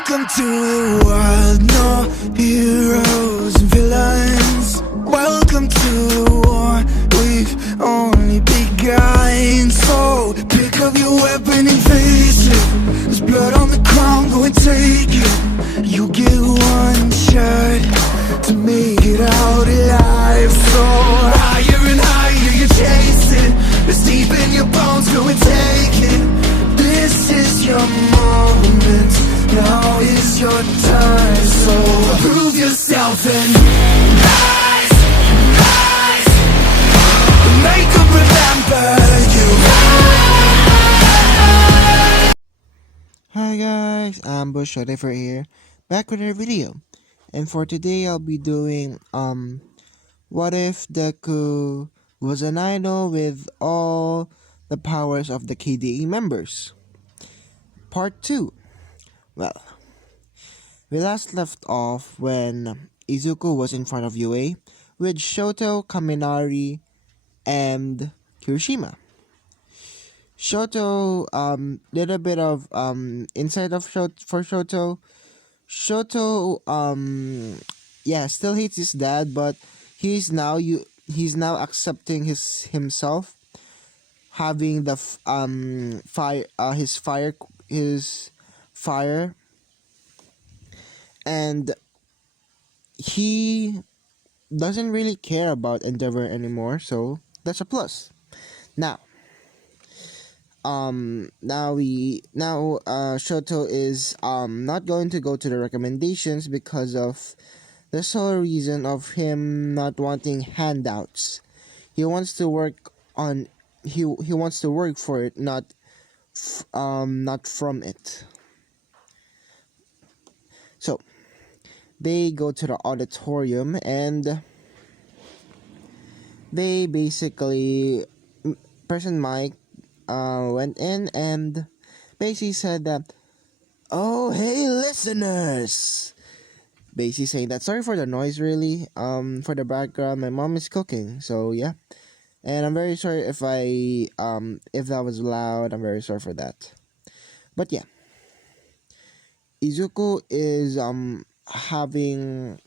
Welcome to the world, no heroes and villains. Welcome to the war, we've only begun. So pick up your weapon and face it. There's blood on the ground, go and take it. You get one shot to make it out alive. So higher and higher you chase it. It's deep in your bones, go and take it. This is your moment, now is your time. So prove yourself and rise, rise. Make them remember you. Hi guys, I'm Bush Whatever here, back with a video. And for today I'll be doing what if Deku was an idol with all the powers of the KDE members? Part 2. Well, we last left off when Izuku was in front of UA with Shoto, Kaminari, and Kirishima. Shoto did a bit of insight of for Shoto. Shoto yeah, still hates his dad, but he's now accepting himself having the his fire, and he doesn't really care about Endeavor anymore, so that's a plus. Now Shoto is not going to go to the recommendations because of the sole reason of him not wanting handouts. He wants to work on he wants to work for it, not from it. So they go to the auditorium and they basically Person Mike went in and basically said that, "Oh, hey listeners," basically saying that, sorry for the noise, really, for the background, my mom is cooking, so yeah, and I'm very sorry if that was loud. I'm very sorry for that. But yeah, Izuku is having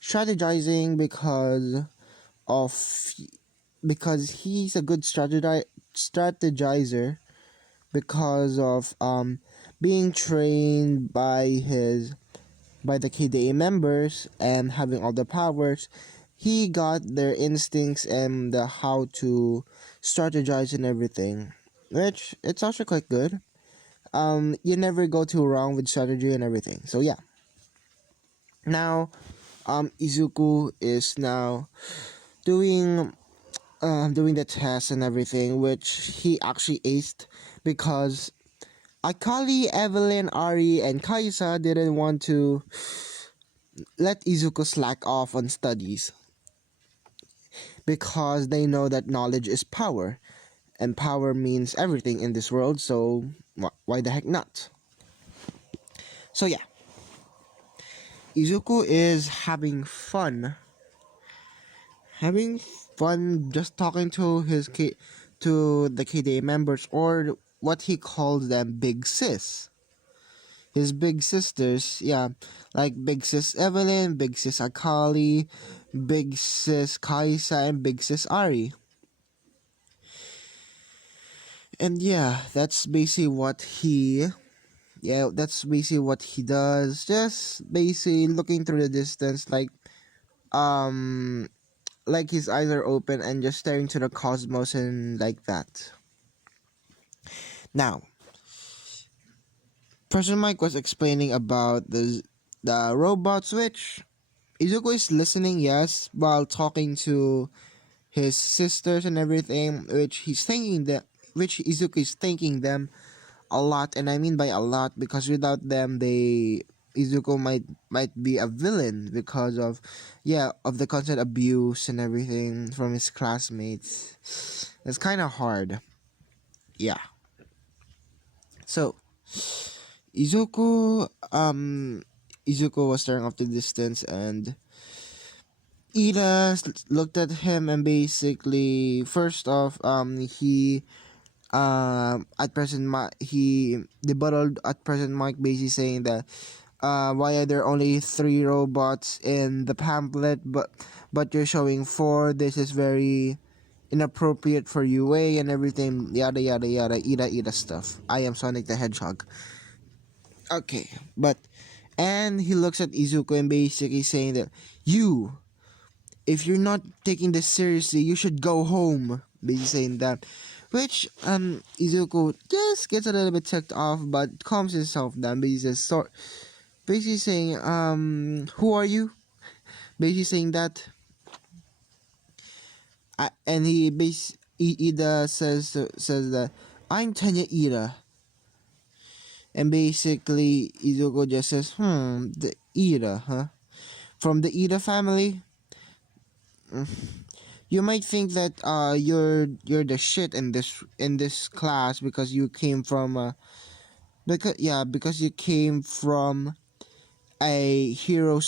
strategizing of because he's a good strategizer because of being trained by the KDA members and having all the powers. He got their instincts and how to strategize and everything, which it's actually quite good. You never go too wrong with strategy and everything. So yeah. Now, Izuku is now doing the test and everything, which he actually aced because Akali, Evelyn, Ari, and Kaisa didn't want to let Izuku slack off on studies because they know that knowledge is power, and power means everything in this world, so why the heck not? So yeah, Izuku is having fun just talking to to the KDA members, or what he calls them, big sis. His big sisters, yeah, like big sis Evelyn, big sis Akali, big sis Kaisa, and big sis Ari. And that's basically what he does. Just basically looking through the distance, like his eyes are open and just staring to the cosmos and like that. Now, President Mike was explaining about the robots, which Izuku is listening, yes, while talking to his sisters and everything, which Izuku is thanking them a lot, and I mean by a lot because without them, Izuku might be a villain because of the constant abuse and everything from his classmates. It's kind of hard. Yeah. So Izuku was staring off the distance, and Ida looked at him and basically, first off, he at present he debutted at present Mike, basically saying that why are there only three robots in the pamphlet, but you're showing four? This is very inappropriate for UA and everything. Yada yada yada. Ida stuff. I am Sonic the Hedgehog. Okay, but and he looks at Izuku and basically saying that you, if you're not taking this seriously, you should go home. Basically saying that, which Izuku just gets a little bit ticked off, but calms himself down. Basically saying who are you? Basically saying that, and Ida says that I'm Tanya Ida, and basically Izuku just says the Ida, huh? From the Ida family. You might think that you're the shit in this class because you came from because you came from a hero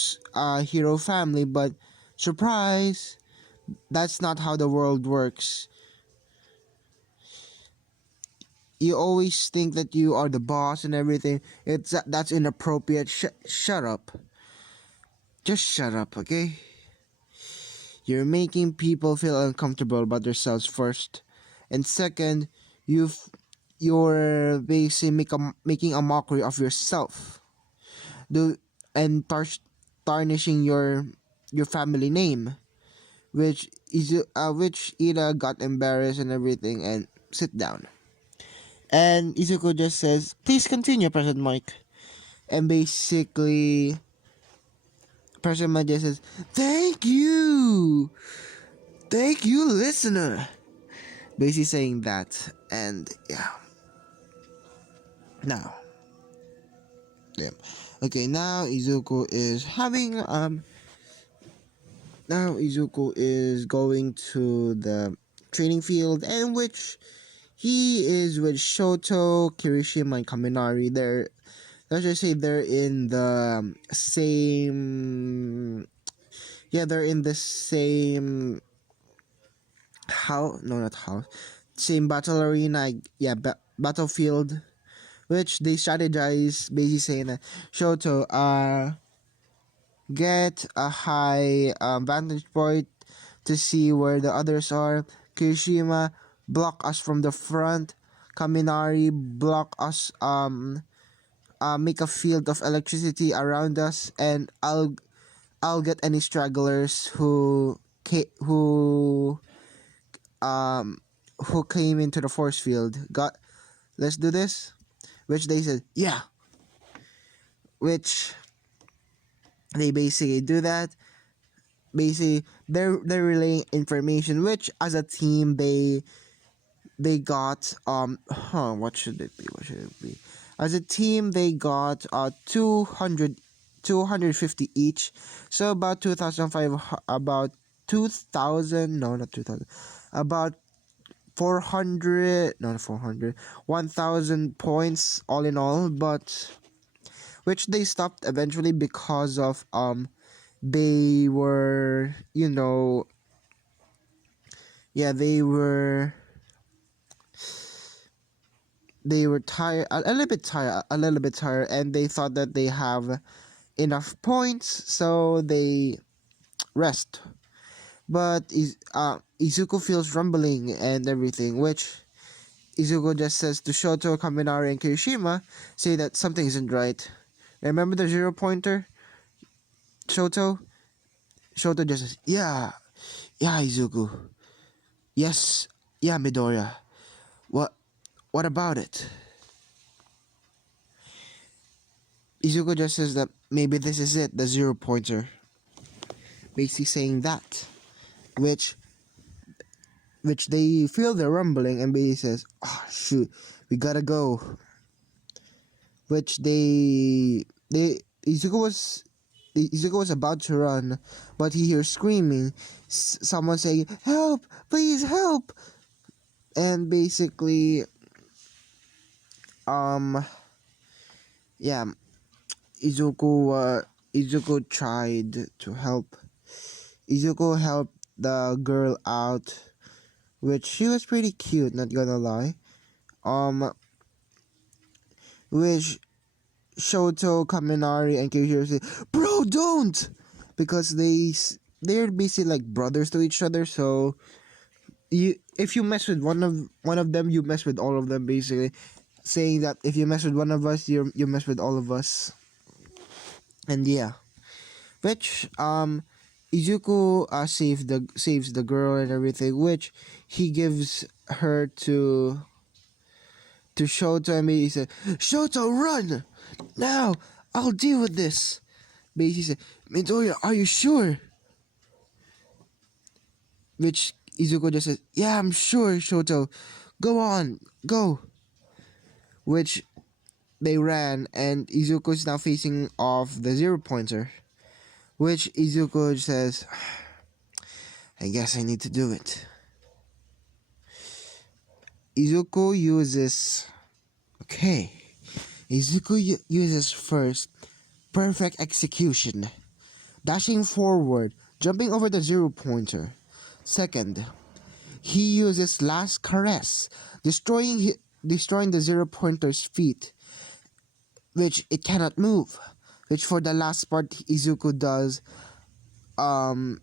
family, but surprise, that's not how the world works. You always think that you are the boss and everything. That's inappropriate. Shut up. Just shut up, okay? You're making people feel uncomfortable about themselves first, and second, you've you're basically making a mockery of yourself. Do and tarnishing your family name, which Ida got embarrassed and everything, and sit down. And Izuku just says, "Please continue, President Mike." And basically, President Mike just says, thank you, listener." Basically saying that, and yeah. Now, yeah. Okay, now Izuku is going to the training field, in which he is with Shoto, Kirishima, and Kaminari. Let's just say they're in the same. Yeah, they're in the same. How? No, not house. Same battle arena. Yeah, battlefield. Which they strategize, basically saying that Shoto, get a high vantage point to see where the others are. Kirishima, block us from the front. Kaminari, block us. Make a field of electricity around us, and I'll get any stragglers um who came into the force field. Got Let's do this. Which they said, yeah. Which they basically do that. Basically, they're relaying information. Which as a team they got what should it be? What should it be? As a team they got 250 each. So about 2000, no, not 2000. About 400, not 400, 1000 points all in all, but which they stopped eventually because of they were, yeah, they were tired, a little bit tired, and they thought that they have enough points, so they rest. But Izuku feels rumbling and everything, which Izuku just says to Shoto, Kaminari, and Kirishima, say that something isn't right. Remember the 0 pointer, Shoto? Shoto just says, yeah, Izuku. Yes, yeah, Midoriya. What about it? Izuku just says that maybe this is it, the 0 pointer. Basically saying that, which they feel the rumbling, and basically says, "Oh shoot, we gotta go." Which they Izuku was about to run, but he hears screaming, someone saying, "Help! Please help!" And basically, yeah, Izuku tried to help. Izuku helped the girl out, which she was pretty cute, not gonna lie. Um, which Shoto, Kaminari, and Kirishiro say, "Bro, don't!" Because they're basically like brothers to each other. So if you mess with one of them, you mess with all of them. Basically, saying that if you mess with one of us, you mess with all of us. And yeah, which Izuku saves the girl and everything, which he gives her to Shoto, and he said, "Shoto, run now! I'll deal with this." Basically said, "Midoriya, are you sure?" Which Izuku just says, "Yeah, I'm sure, Shoto. Go on, go." Which they ran, and Izuku is now facing off the 0 pointer. Which Izuku says, "I guess I need to do it." Izuku uses. Okay. Uses first perfect execution, dashing forward, jumping over the 0 pointer. Second, he uses last caress, destroying the 0 pointer's feet, which it cannot move. Which for the last part, Izuku does um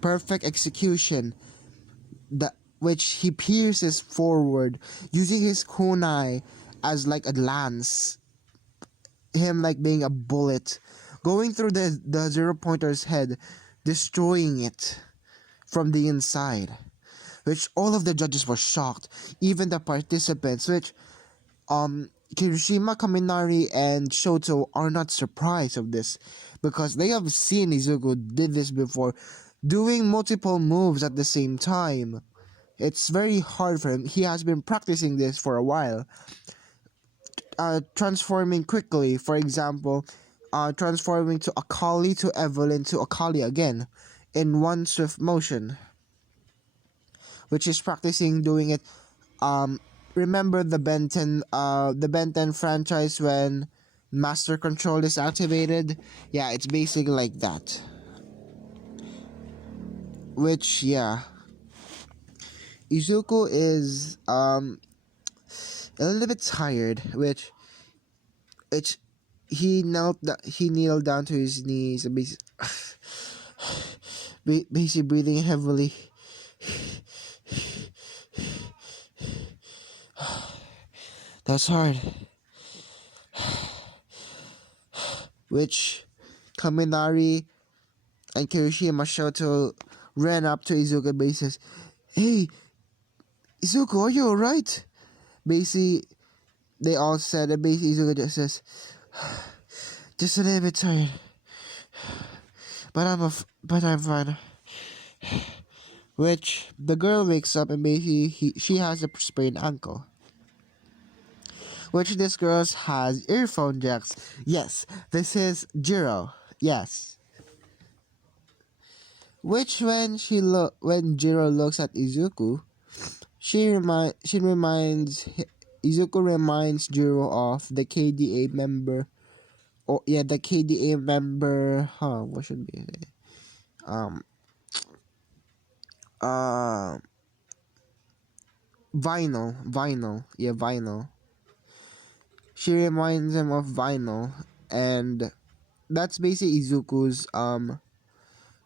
perfect execution, which he pierces forward using his kunai as like a lance, him like being a bullet, going through the 0 pointer's head, destroying it from the inside. Which all of the judges were shocked, even the participants, which Kirishima, Kaminari, and Shoto are not surprised of this because they have seen Izuku did this before, doing multiple moves at the same time. It's very hard for him. He has been practicing this for a while. Transforming quickly, for example, transforming to Akali to Evelyn to Akali again in one swift motion, which is practicing doing it. Remember the Ben 10 franchise when Master Control is activated? Yeah, it's basically like that. Which yeah, Izuku is a little bit tired, which he kneeled down to his knees and basically breathing heavily. That's hard. Which Kaminari and Kirishima Shoto ran up to Izuku and basically says, "Hey, Izuku, are you alright?" Basically, they all said, and basically Izuku just says, "Just a little bit tired, but I'm fine." Which the girl wakes up and basically she has a sprained ankle. Which this girl has earphone jacks. Yes, this is Jiro. Yes. Which when Jiro looks at Izuku, Izuku reminds Jiro of the KDA member. Oh yeah, the KDA member. What should be it? Um. Uh. Vinyl. Yeah, Vinyl. She reminds him of Vinyl, and that's basically Izuku's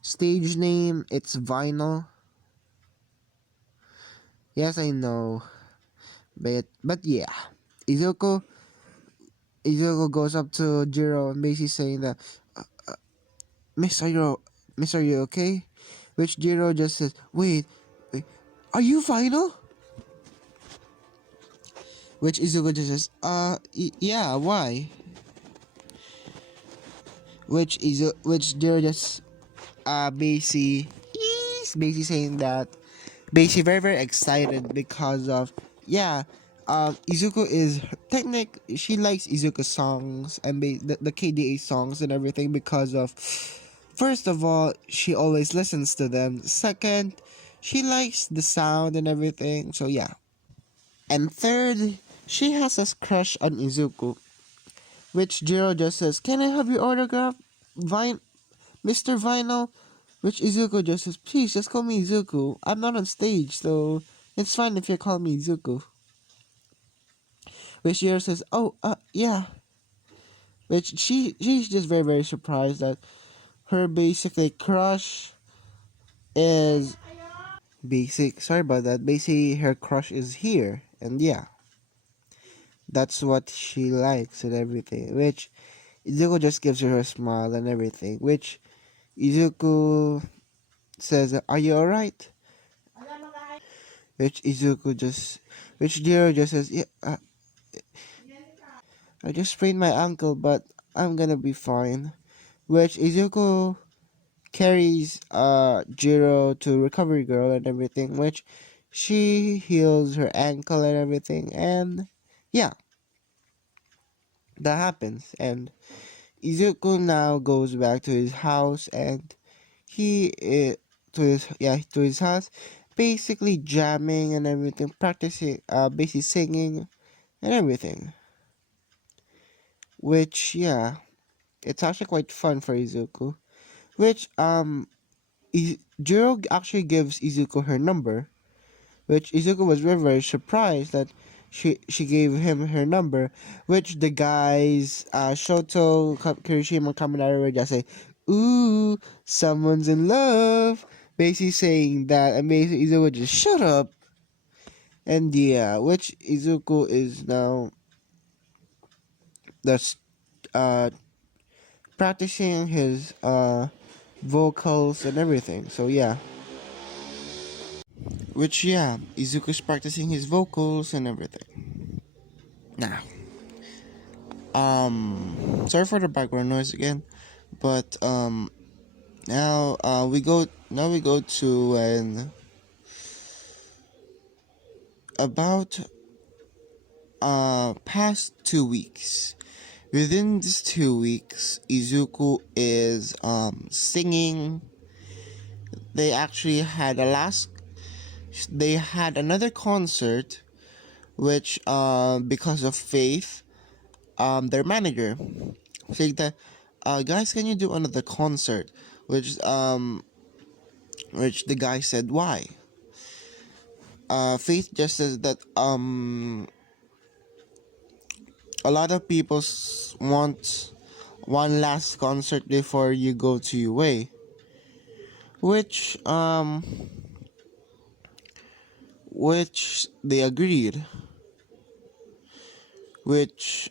stage name. It's Vinyl. Yes, I know, but yeah, Izuku Izuku goes up to Jiro and basically saying that, Miss, are you okay? Which Jiro just says, wait, are you Vinyl? Which Izuku just says, yeah, why? Which Jiro just, basically saying that, basically very excited because of, yeah, Izuku is she likes Izuku's songs and the KDA songs and everything because of, first of all, she always listens to them. Second, she likes the sound and everything. So yeah. And third, she has a crush on Izuku, which Jiro just says, "Can I have your autograph, Mr. Vinyl?" Which Izuku just says, "Please, just call me Izuku. I'm not on stage, so it's fine if you call me Izuku." Which Jiro says, "Oh, yeah." which she's just very surprised that her basically crush is sorry about that. Basically, her crush is here, and yeah, that's what she likes and everything. Which Izuku just gives her a smile and everything. Which Izuku says, "Are you alright?" Which Jiro just says, "Yeah, I just sprained my ankle, but I'm gonna be fine." Which Izuku carries Jiro to Recovery Girl and everything, which she heals her ankle and everything, and yeah, that happens. And Izuku now goes back to his house, and he to his house, basically jamming and everything, practicing, basically singing and everything. Which yeah, it's actually quite fun for Izuku. Which Jiro actually gives Izuku her number, which Izuku was very surprised that she gave him her number, which the guys Shoto, Kirishima, Kaminari were just say, "Ooh, someone's in love," basically saying that, and basically Izuku just shut up, and yeah, which Izuku is now that's uh practicing his vocals and everything. So yeah, which yeah, Izuku's practicing his vocals and everything. Now, sorry for the background noise again, but now we go to an about past 2 weeks. Within these 2 weeks, Izuku is singing. They actually had a last. They had another concert, which because of Faith, their manager, saying that, guys, can you do another concert? Which which the guy said, why? Faith just says that a lot of people want one last concert before you go to UA, which which they agreed, which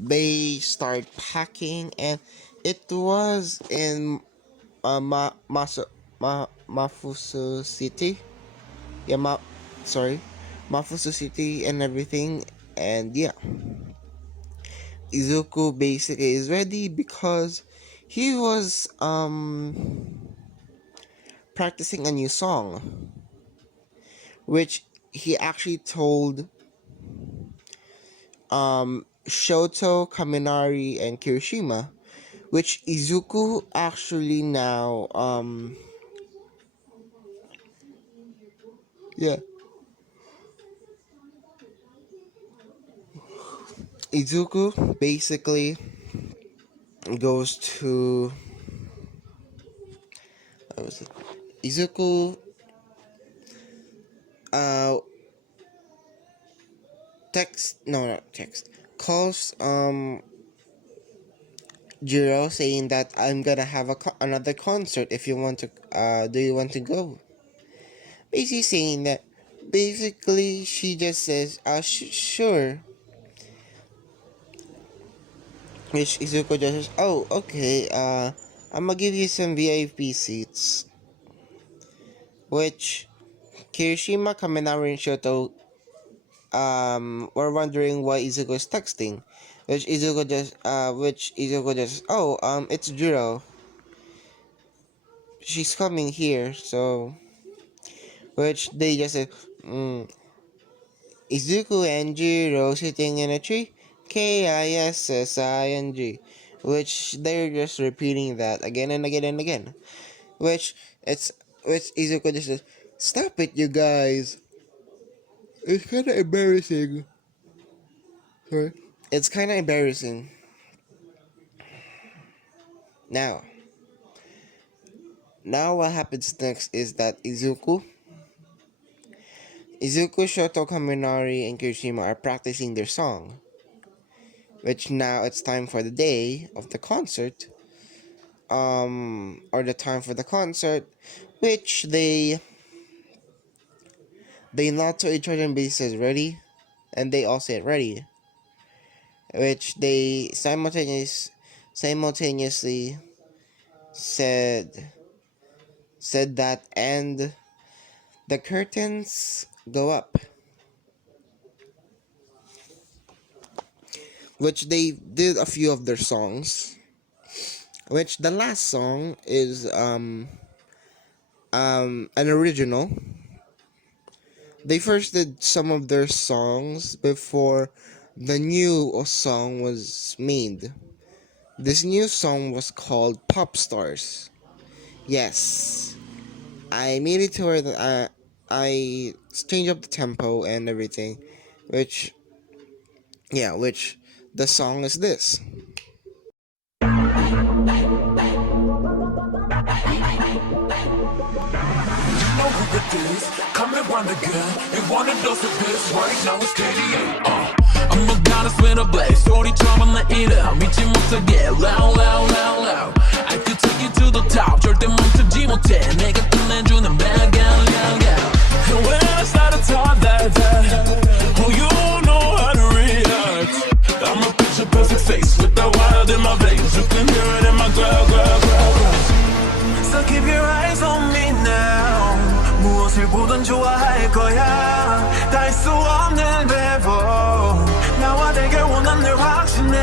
they start packing, and it was in Mafusu City. Yeah, sorry, Mafusu City and everything, and yeah, Izuku basically is ready because he was practicing a new song, which he actually told Shoto, Kaminari, and Kirishima, which Izuku actually now yeah, Izuku basically goes to what was it? Izuku uh text no not text calls Jiro saying that I'm gonna have another concert if you want to do you want to go? Basically saying that basically she just says sure, which Izuku just says, oh okay, I'm gonna give you some VIP seats, which Kirishima, Kaminari, and Shoto were wondering why Izuku is texting, which Izuku just, oh it's Jiro, she's coming here, so which they just said, mm, Izuku and Jiro sitting in a tree, Kissing, which they're just repeating that again and again and again, which it's which Izuku just says, stop it you guys, it's kind of embarrassing. Sorry. It's kind of embarrassing. Now, what happens next is that Izuku, Shoto, Kaminari, and Kirishima are practicing their song. which now it's time for the day of the concert, or the time for the concert, which they nod to each other and basically says ready, and they all say ready, which they simultaneously said that, and the curtains go up, which they did a few of their songs, which the last song is an original. They first did some of their songs before the new song was made. This new song was called Pop Stars. Yes, I made it to where that I changed up the tempo and everything, which which the song is this. Know who it is, come and run again. You want a dose of this, right now it's KDA. I'm a goddess with a blaze, 소리처럼 내 이름 믿지 못하게 loud, loud, loud, loud. I could take you to the top, 절대 멈추지 못해. 내가 끝내주는 bad gal, gal, gal. And when I start to talk that, oh you know how to react. I'm a picture perfect face with the wild in my veins. You can hear it in my growl, growl, growl, growl. So keep your eyes on me now. 무엇을 보든 좋아할 거야. 다 할 수 없는 배vo. 나와 되길 원한 늘 확신해.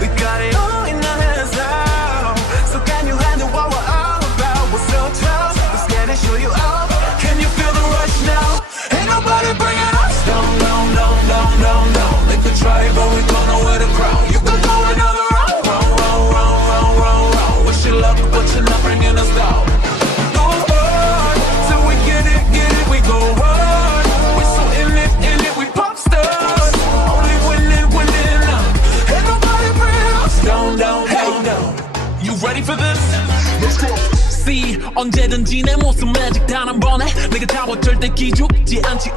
We got it all in our hands now. So can you handle what we're all about? We're so tough, let's get it, show you up. Can you feel the rush now? Ain't nobody bringing us down, down, down, down, down, down. They could try, but we gonna wear the crown. You could go another round, round, round, round, round, round, round. Wish you luck, but you're not bringing us down. Go hard, till we get it, we go hard. We're so in it, we pop stars. Only winning, winning now. Ain't nobody bringing us down, down, down, down. You ready for this? Let's go. See, 언제든지 내 모습 매직 단 한 번에 내가 잡아 절대 기죽지 않지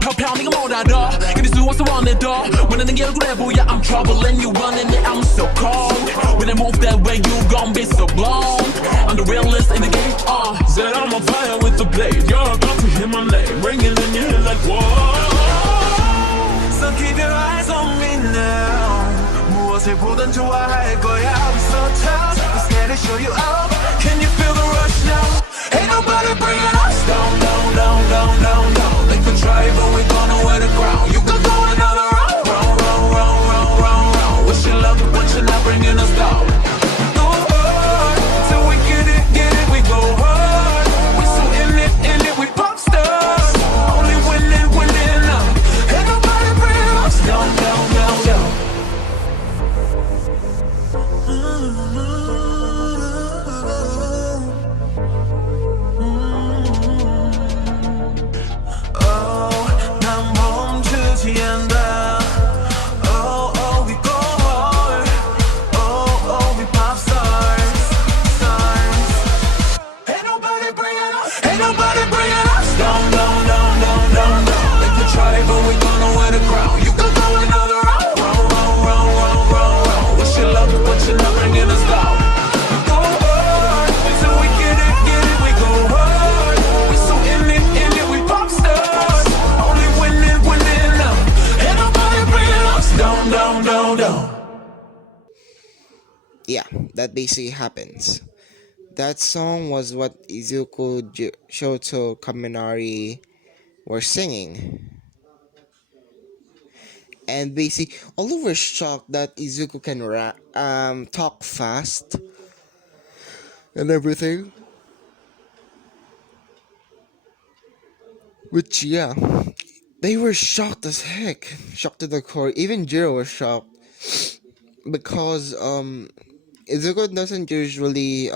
펴펴 네가 뭘 알아 이길 수 없어 원해도 원하는 게 얼굴에 보여 I'm trouble and you running it I'm so cold When I move that way you gon' be so blown I'm the realest in the game Said I'm on fire with the blade You're about to hear my name ringing in your head like whoa So keep your eyes on me now 무엇을 보든 좋아할 거야 We're so tough Let's get it show you up Can you feel the rush now? Ain't nobody bringing us down, down, down, down, down, down. They could try, but we gonna wear the crown. You could go another round, round, round, round, round, round, round. Wish you luck, but you're not bringing us down. Go hard, till we get it, we go hard. We're so in it, we pop stars. Only winning, winning now. Ain't nobody bringing us down, down, down, down. Yeah, that basically happens. That song was what Izuku, Shoto, Kaminari were singing. And basically, all of us shocked that Izuku can talk fast and everything. Which, yeah, they were shocked as heck. Shocked to the core. Even Jiro was shocked. Because, Izuku doesn't usually,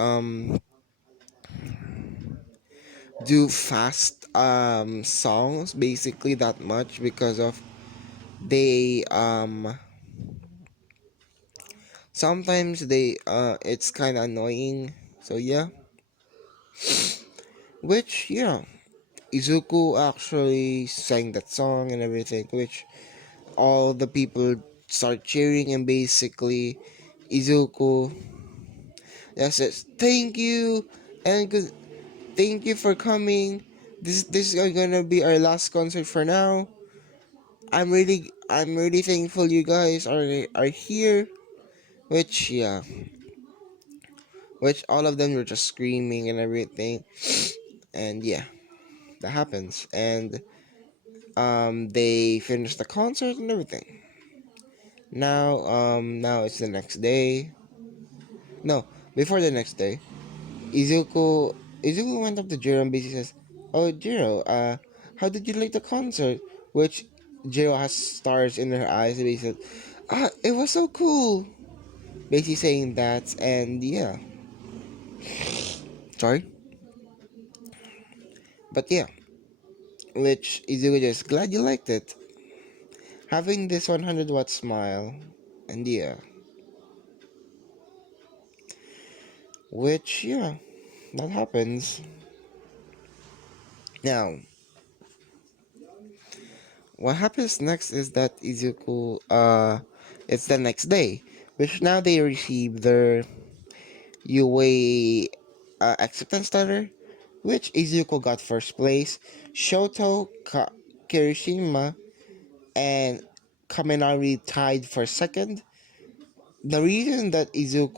do fast, songs, basically, that much. Because of, they, sometimes it's kind of annoying. So, yeah. Which, yeah. Izuku actually sang that song and everything, which all the people start cheering, and basically Izuku just says thank you and good, thank you for coming. This is gonna be our last concert for now. I'm really thankful you guys are here. Which yeah, which all of them were just screaming and everything, and yeah, that happens. And they finished the concert and everything. Now it's the next day. No, before the next day, Izuku went up to Jiro and basically says, "Oh, Jiro, how did you like the concert?" Which Jiro has stars in her eyes and he said, it was so cool." Basically saying that, and yeah, sorry, but yeah, which Izuku just glad you liked it, having this 100-watt smile, and yeah, which yeah, that happens. Now, what happens next is that Izuku, it's the next day, which now they receive their UA acceptance letter, which Izuku got first place, Kirishima, and Kaminari tied for second. The reason that the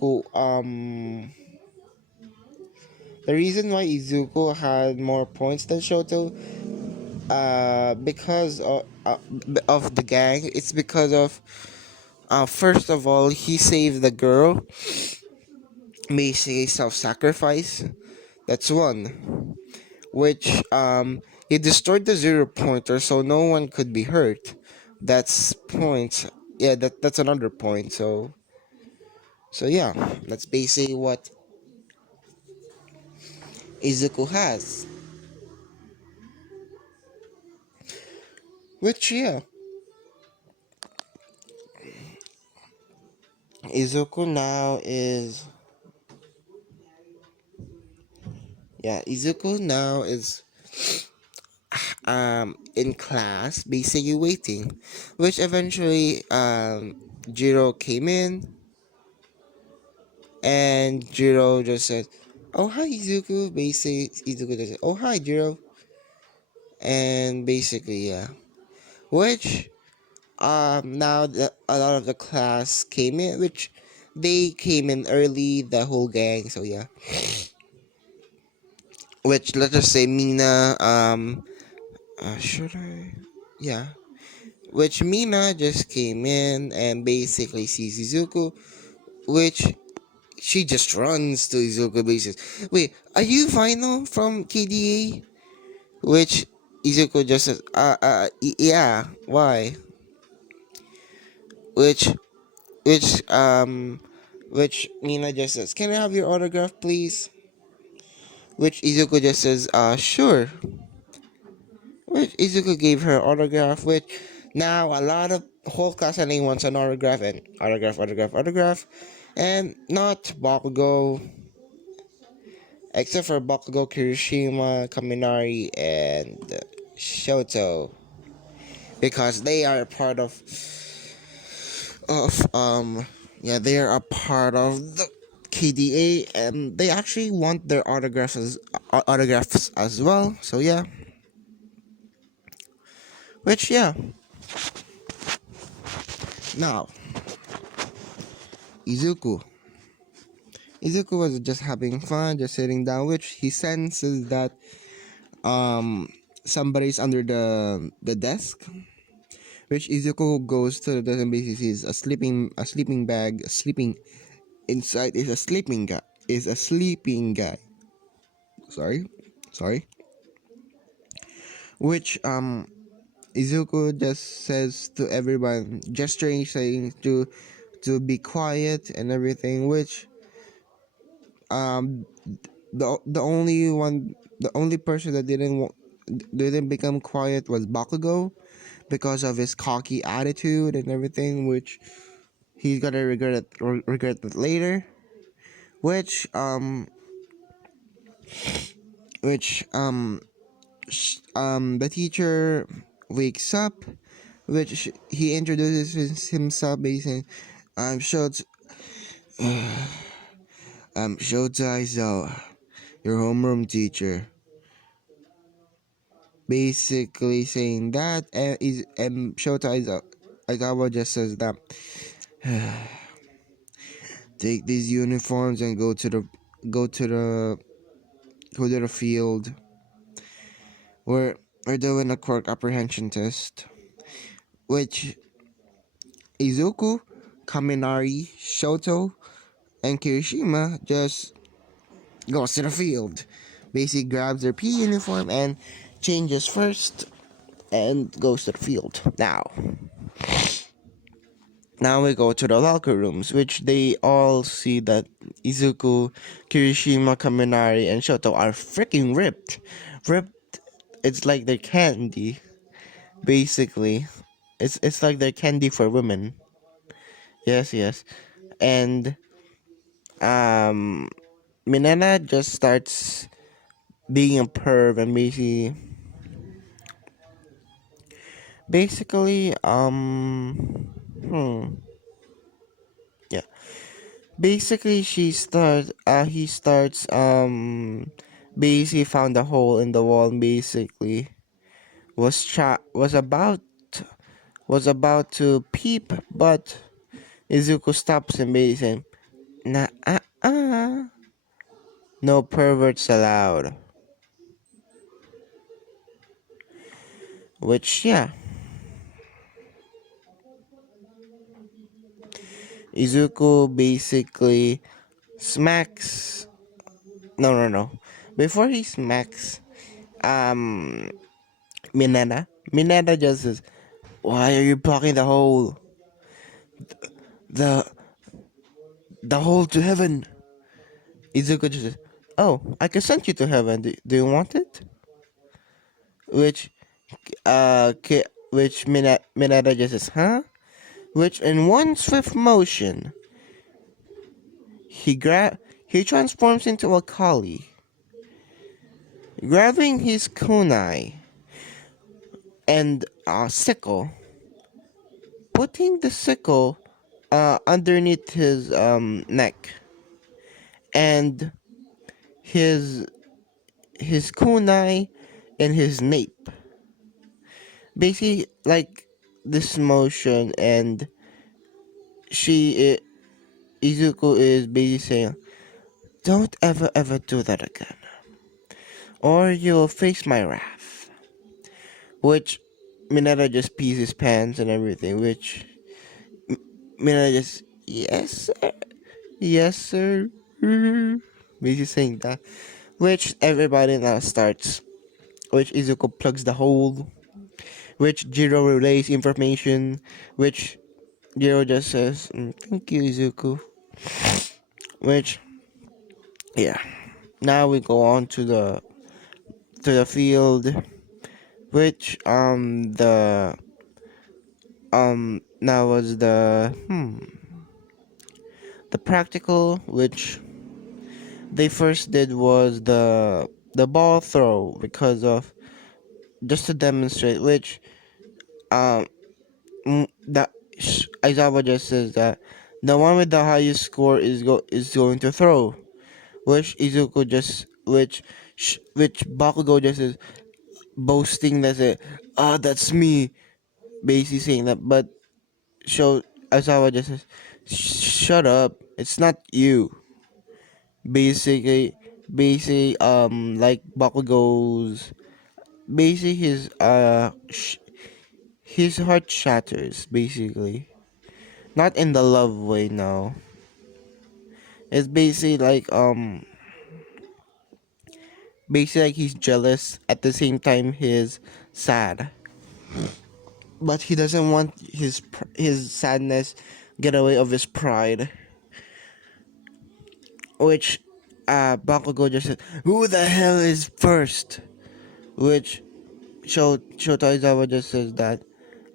reason why Izuku had more points than Shoto, because of the gang, it's because of, first of all, he saved the girl, basically self-sacrifice. That's one. Which he destroyed the 0 pointer, so no one could be hurt. That's points. Yeah, that's another point. So yeah, that's basically what Izuku has. Which yeah, Izuku now is Izuku now is in class basically waiting, which eventually Jiro came in, and Jiro just said, "Oh hi Izuku." Basically Izuku just said, "Oh hi Jiro," and basically yeah, which now a lot of the class came in, which they came in early, the whole gang. So yeah, which let's just say Mina, should I, yeah, which Mina just came in and basically sees Izuku, which she just runs to Izuku basis. "Wait, are you Final from KDA?" Which Izuku just says, yeah, why?" Which which which Mina just says, "Can I have your autograph, please?" Which Izuku just says, sure." Which Izuku gave her autograph, which now a lot of whole class ending wants an autograph, and autograph, and not Bakugo, except for Bakugo, Kirishima, Kaminari, and Shoto, because they are a part of yeah, they are a part of the KDA, and they actually want their autographs as well. So yeah, which yeah, now Izuku Izuku was just having fun, just sitting down, which he senses that somebody's under the desk, which Izuku goes to the desk and basically sees a sleeping bag, sleeping inside is a sleeping guy. Sorry, sorry. Which Izuku just says to everyone, gesturing, saying to be quiet and everything. Which um the only person that didn't become quiet was Bakugo, because of his cocky attitude and everything, which he's gonna regret it later. Which which the teacher wakes up, which he introduces himself by saying, I'm Shota, I'm Shota Aizawa, your homeroom teacher. Basically saying that, Shota Aizawa just says that, take these uniforms and go to the go to the field. We're doing a quirk apprehension test, which Izuku, Kaminari, Shoto, and Kirishima just goes to the field. Basically grabs their P uniform and changes first and goes to the field. Now we go to the locker rooms, which they all see that Izuku, Kirishima, Kaminari, and Shoto are freaking ripped. Ripped, it's like they're candy, basically. It's like they're candy for women. Yes, yes. And Mineta just starts being a perv and basically yeah. Basically he starts basically found a hole in the wall and basically was about to peep, but Izuku stops him basically saying, nah, no perverts allowed. Which, yeah, Izuku basically smacks. No, no, no. Before he smacks, um, Mineta just says, "Why are you blocking the hole? The the hole to heaven." Izuku just says, "Oh, I can send you to heaven. Do you want it?" Which, which Mineta just says, "Huh?" Which, in one swift motion, he transforms into a collie, grabbing his kunai and a sickle, putting the sickle underneath his neck, and his kunai in his nape. Basically, like this motion, and Izuku is basically saying, "Don't ever do that again, or you'll face my wrath." Which Mineta just pees his pants and everything. Which Mineta just, yes sir, yes sir, basically saying that. Which everybody now starts. Which Izuku plugs the hole. Which Jiro relays information. Which Jiro just says, "Thank you, Izuku." Which, yeah. Now we go on to the field. Which now was the practical, which they first did was the ball throw, because of just to demonstrate, which that Aizawa just says that the one with the highest score is going to throw, which Izuku just which Bakugo just is boasting that it, that's me, basically saying that, but Aizawa just says, shut up, it's not you. Basically like Bakugo's, basically his heart shatters, basically. Not in the love way, no. It's basically like he's jealous, at the same time he's sad. But he doesn't want his sadness get away of his pride. Which Bakugo just said, "Who the hell is first?" Which Shota Aizawa just says that,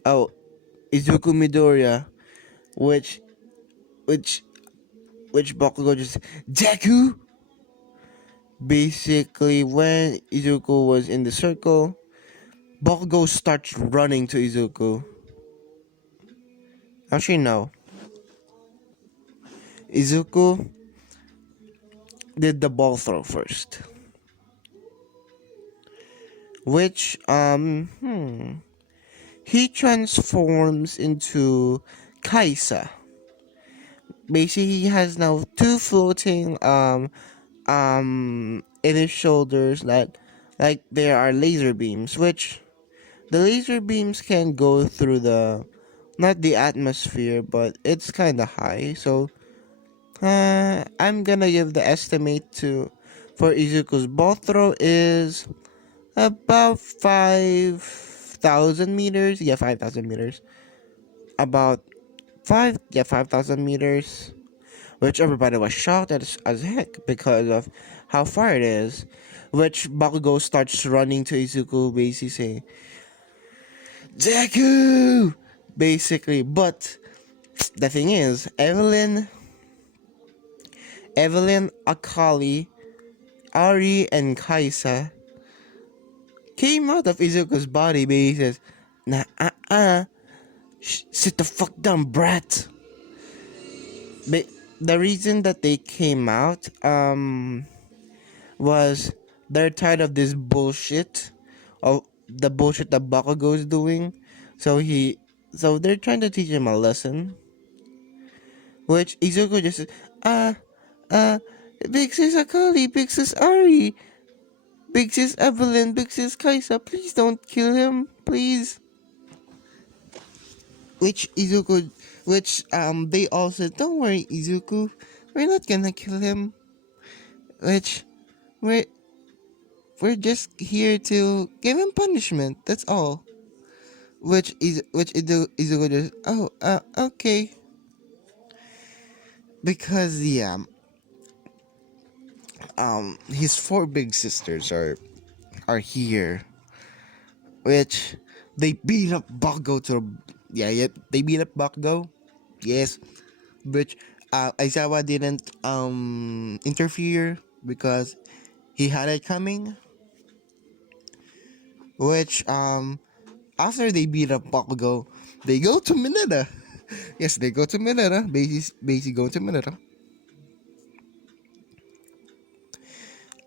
"Oh, Izuku Midoriya," which which which Bakugo just, "Deku." Basically, when Izuku was in the circle, Bakugo starts running to Izuku. Actually, no. Izuku did the ball throw first, which he transforms into Kaisa. Basically, he has now two floating in his shoulders that like there are laser beams, which the laser beams can go through the not the atmosphere, but it's kind of high. So I'm gonna give the estimate to for Izuku's ball throw is about 5,000 meters. Yeah, 5,000 meters. About 5,000 meters. Which everybody was shocked as heck because of how far it is. Which Bakugo starts running to Izuku, basically saying, Deku! Basically, but the thing is, Evelyn, Akali, Ari, and Kaisa came out of Izuku's body, but he says, nah, sit the fuck down, brat. But the reason that they came out, was they're tired of this bullshit, of the bullshit that Bakugo is doing. So they're trying to teach him a lesson, which Izuku just, uh, uh, big sis Akali, big sis Ari, big sis Evelyn, big sis Kaisa, please don't kill him, please. Which they all said, don't worry, Izuku, we're not gonna kill him. Which, we're, we're just here to give him punishment, that's all. Izuku just, oh, okay. Because, yeah, his four big sisters are here, which they beat up Bakugo they beat up Bakugo, yes, which Aizawa didn't interfere because he had it coming, which after they beat up Bakugo, they go to Mineta. Yes, they go to Mineta. Basically go to Mineta,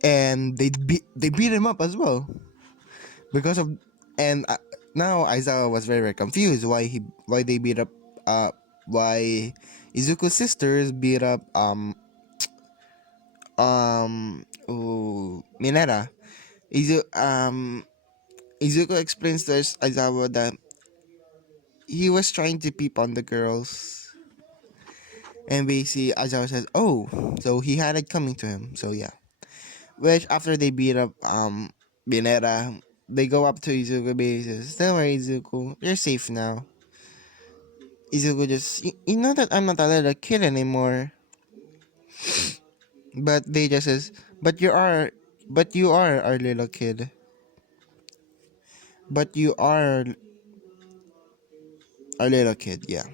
and they beat him up as well because of and now Aizawa was very, very confused why they beat up why Izuku's sisters beat up Mineta. Izuku explains to Aizawa that he was trying to peep on the girls, and basically Aizawa says, oh, so he had it coming to him, so yeah. Which after they beat up Mineta, they go up to Izuku bases. Don't worry, Izuku, you're safe now. Izuku just, you know that I'm not a little kid anymore. But they just says, but you are our little kid. But you are a little kid, yeah.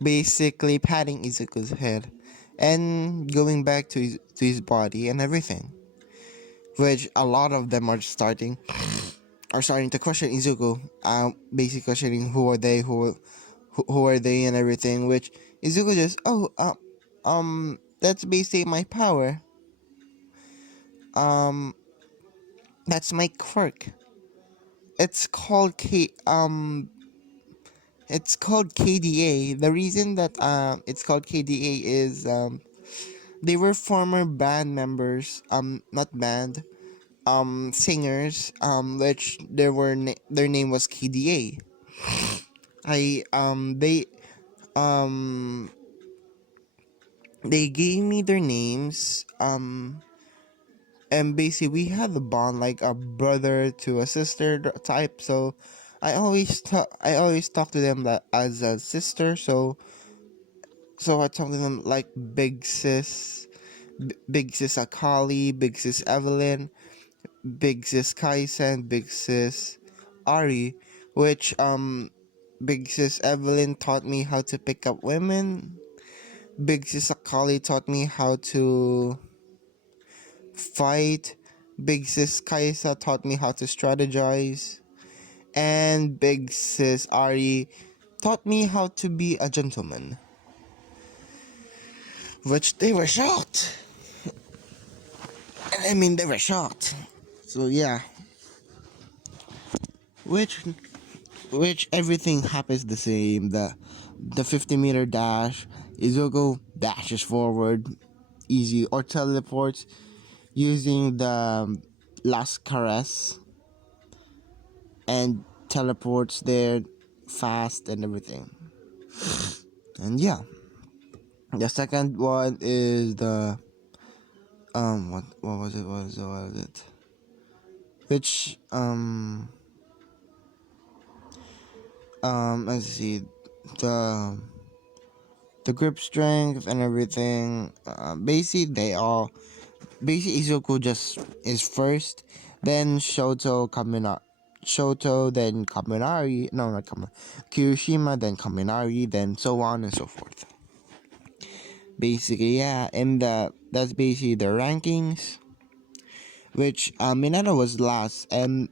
Basically patting Izuku's head and going back to his body and everything. Which a lot of them are starting to question Izuku. Basically questioning who are they and everything. Which Izuku just, that's basically my power. That's my quirk. It's called it's called KDA. The reason that it's called KDA is they were former band members, not band, singers, which their name was KDA. I um they gave me their names, and basically we had a bond like a brother to a sister type. So I always talk to them as a sister. So I talk to them like big sis Akali, big sis Evelyn, big sis Kaisen, big sis Ari, which big sis Evelyn taught me how to pick up women. Big sis Akali taught me how to fight. Big sis Kaisa taught me how to strategize. and big sis Ari taught me how to be a gentleman, which they were shocked. I mean, they were shocked. So yeah, which which everything happens the same. The 50-meter dash, Izuku dashes forward, easy, or teleports using the last caress and teleports there fast and everything. And yeah, the second one is the what was it? What was it? Which let's see, the the grip strength and everything. Basically Izuku just is first, then Shoto, then Kaminari, no, not Kaminari, Kirishima, then Kaminari, then so on and so forth. Basically, yeah, and that's basically the rankings, which Minato was last, and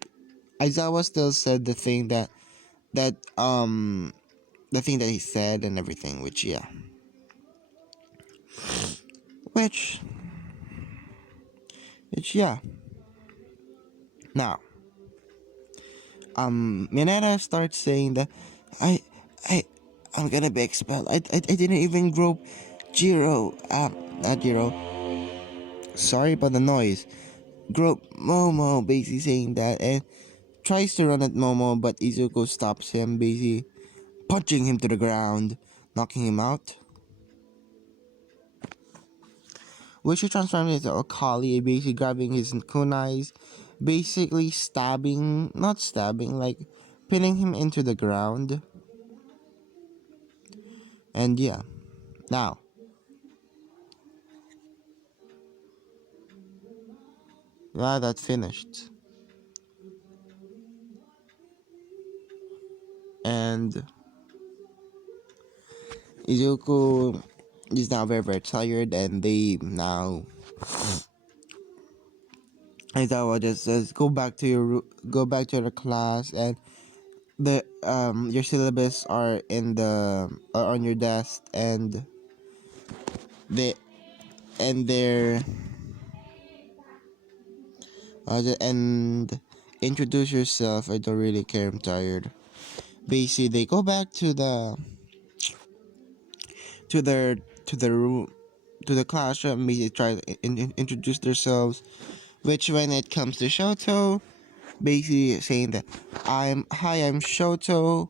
Aizawa still said that the thing that he said and everything, which yeah, which yeah. Now, Mineta starts saying that I I I'm gonna be expelled. I didn't even grow Jiro. Not Jiro. Sorry about the noise. Grow Momo, basically saying that, and tries to run at Momo, but Izuku stops him, basically punching him to the ground, knocking him out. Which he transforms into Akali, basically grabbing his kunais, basically not stabbing, like pinning him into the ground. And yeah, now, that finished. And Izuku is now very, very tired, and they now. Aizawa just says, go back to the class, and the your syllabus are are on your desk, and they and they're and introduce yourself. I don't really care. I'm tired. Basically, they go back to their to the room to the classroom. Basically, try to introduce themselves. Which, when it comes to Shoto, basically saying that I'm Shoto.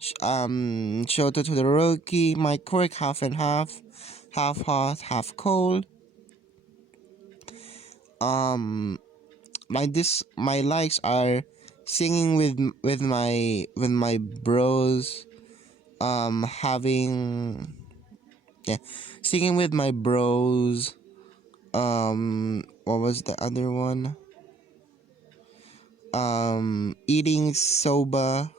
Shoto to the rookie. My quirk half and half hot, half cold. My likes are singing with my bros, having yeah singing with my bros, what was the other one, eating soba,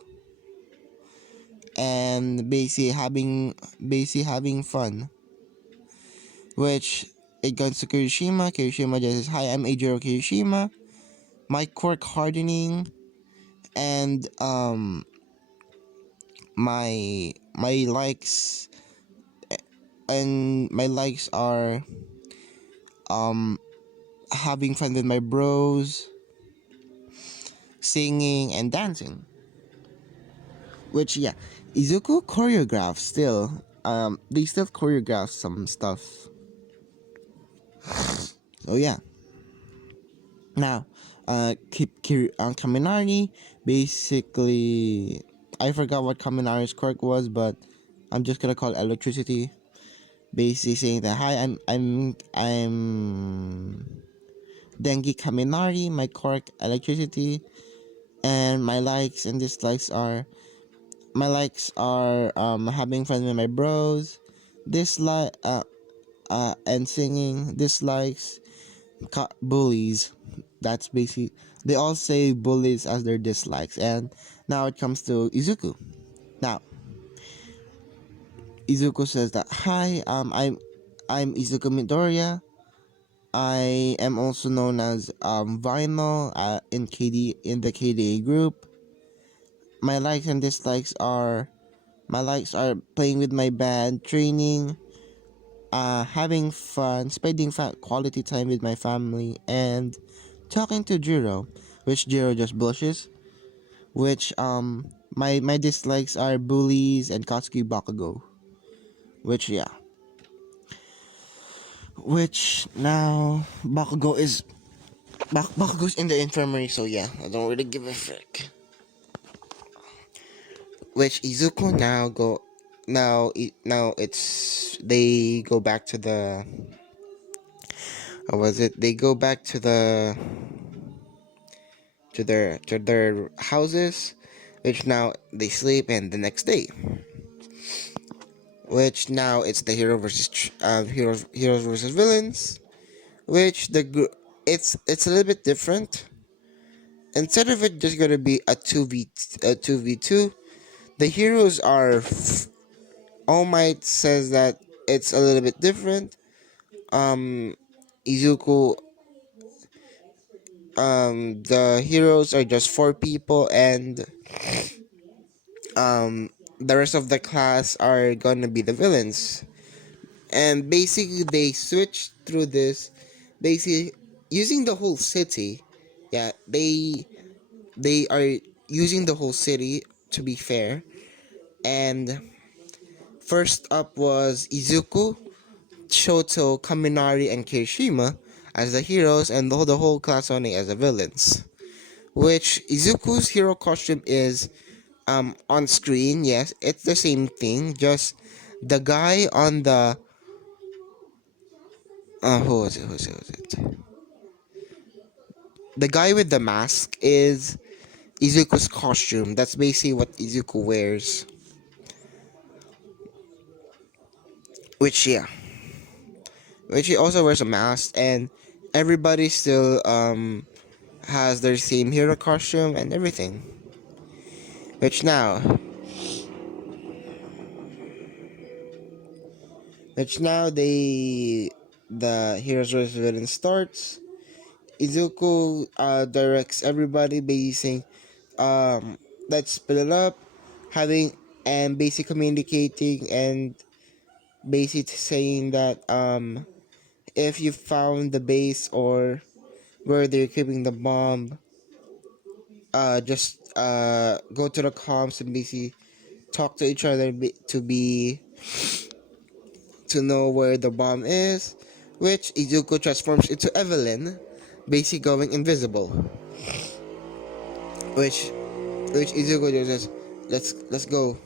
and basically having fun, which it goes to Kirishima just says, hi, I'm Eijiro Kirishima, my quirk hardening, and my likes are um having fun with my bros, singing and dancing. Which yeah, Izuku choreographs still. They still choreograph some stuff. So yeah. Now, Kaminari, basically, I forgot what Kaminari's quirk was, but I'm just gonna call it electricity. Basically saying that, hi, I'm Dengi Kaminari, my quirk electricity, and my likes and dislikes are, having fun with my bros, dislike and singing, dislikes, bullies. That's basically, they all say bullies as their dislikes. And now it comes to Izuku. Now, Izuku says that, hi, I'm Izuku Midoriya. I am also known as Vinyl in the KDA group. my likes and dislikes are my likes are playing with my band, training, having fun, spending quality time with my family, and talking to Jiro, which Jiro just blushes. Which my dislikes are bullies and Katsuki Bakugo. Which yeah. Which now Bakugo's in the infirmary, so yeah, I don't really give a frick. Which Izuku now it's they go back to the how was it? They go back to their houses, which now they sleep, and the next day, which now it's the heroes versus villains, which it's a little bit different. Instead of it just gonna be a 2v2, the heroes are All Might says that it's a little bit different. Izuku, the heroes are just four people, and the rest of the class are gonna be the villains. And basically, they switch through this, basically using the whole city. Yeah, they are using the whole city, to be fair. And first up was Izuku, Shoto, Kaminari, and Kirishima as the heroes, and the whole class only as the villains. Which Izuku's hero costume is on screen. Yes, it's the same thing. Just the guy on the who was it? Who was it? The guy with the mask is Izuku's costume. That's basically what Izuku wears. Which yeah, which he also wears a mask, and everybody still has their same hero costume and everything. Which now, the heroes versus villain starts. Izuku directs everybody, basically saying, let's split it up, having and basic communicating, and basically saying that if you found the base or where they're keeping the bomb, just go to the comms and basically talk to each other to know where the bomb is, which Izuku transforms into Evelyn, basically going invisible. Which Izuku just says, let's go.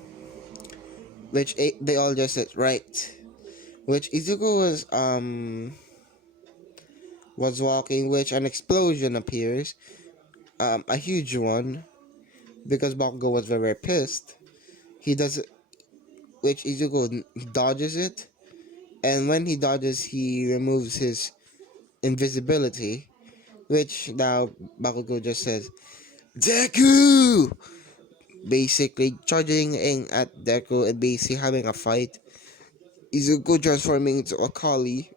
Which they all just said right. Which Izuku was walking, which an explosion appears, a huge one, because Bakugo was very pissed. He does, which Izuku dodges it, and when he dodges, he removes his invisibility, which now Bakugo just says, Deku! Basically charging in at Deku and basically having a fight. Izuku transforming into a Kali,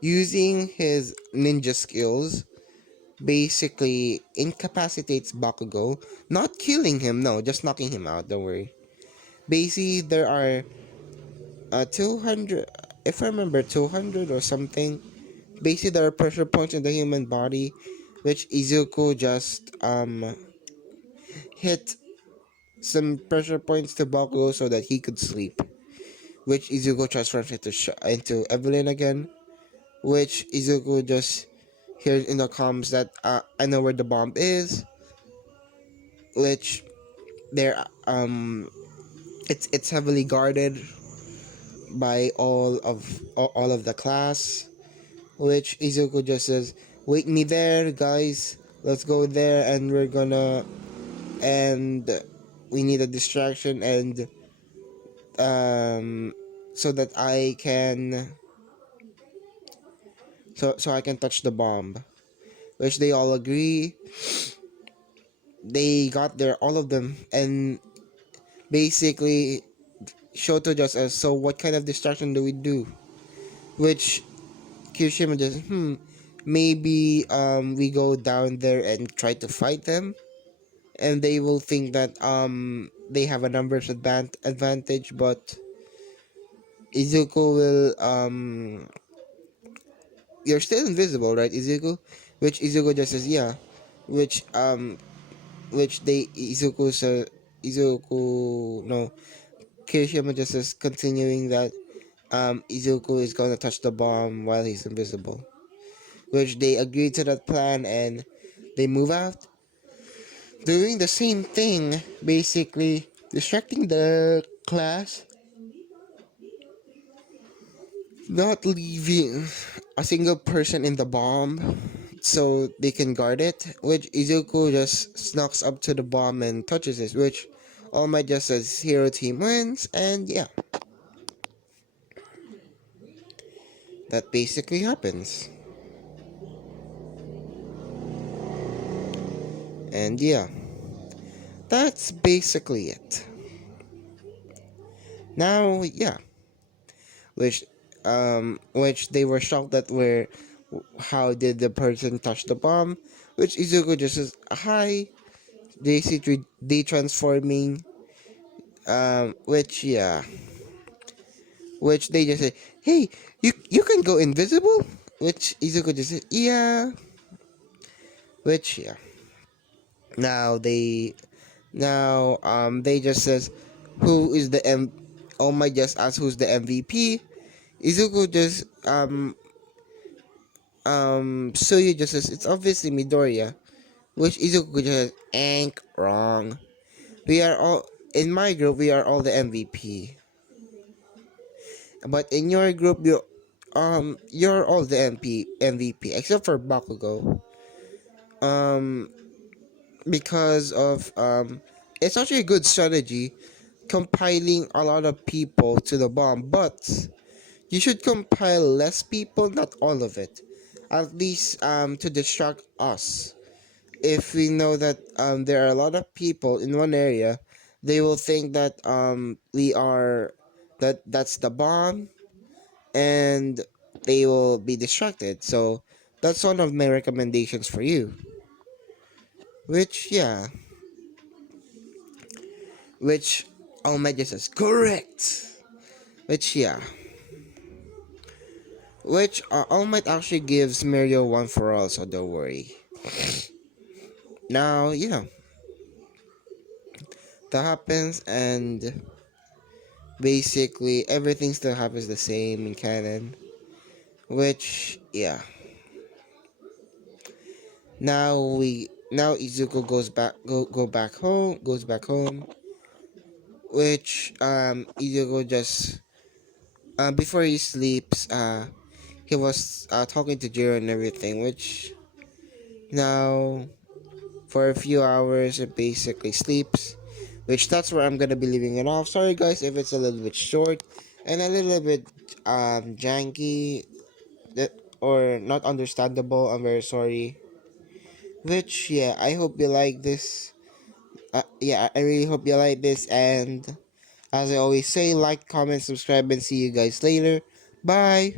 using his ninja skills, basically incapacitates Bakugo, not killing him, no, just knocking him out, don't worry. Basically, there are 200, if I remember, 200 or something. Basically, there are pressure points in the human body, which Izuku just hit some pressure points to Bakugo so that he could sleep. Which Izuku transforms into Evelyn again. Which Izuku just hears in the comms that I know where the bomb is. Which there it's heavily guarded by all of the class. Which Izuku just says, "Wait me there, guys. Let's go there, and and we need a distraction, and so that I can so I can touch the bomb." Which they all agree. They got there, all of them, and basically Shoto just says, "So what kind of distraction do we do?" Which Kirishima just, maybe we go down there and try to fight them. and they will think that they have a numbers advantage, but Izuku will you're still invisible, right, Izuku? Which Izuku just says yeah, which which they Izuku no, Kirishima just is continuing that Izuku is gonna touch the bomb while he's invisible, which they agree to that plan and they move out, doing the same thing, basically distracting the class, not leaving a single person in the bomb so they can guard it, which Izuku just snucks up to the bomb and touches it, which All Might just says hero team wins, and yeah, that basically happens. And yeah, that's basically it. Now, yeah, which which they were shocked that where how did the person touch the bomb, which Izuku just says hi, basically they transforming, which yeah, which they just say, hey, you can go invisible, which Izuku just says yeah, which yeah, now they just says who is the oh my just ask who's the MVP. Izuku just so you just says it's obviously Midoriya, which Izuku just ain't wrong. We are all in my group. We are all the MVP, but in your group, you're all the MVP except for Bakugo. Um, because of it's actually a good strategy, compiling a lot of people to the bomb, but you should compile less people, not all of it, at least to distract us. If we know that there are a lot of people in one area, they will think that we are that's the bomb, and they will be distracted. So that's one of my recommendations for you. Which yeah, which Almeida says correct. Which yeah, which All Might actually gives Mario one for all, so don't worry. Now yeah, that happens, and basically everything still happens the same in canon. Which yeah, now Izuku goes back home. Which Izuku just before he sleeps he was talking to Jiro and everything. Which now for a few hours it basically sleeps. Which that's where I'm gonna be leaving it off. Sorry guys if it's a little bit short and a little bit janky that or not understandable. I'm very sorry. Which yeah, I hope you like this. Yeah, I really hope you like this, and as I always say, like, comment, subscribe, and see you guys later. Bye.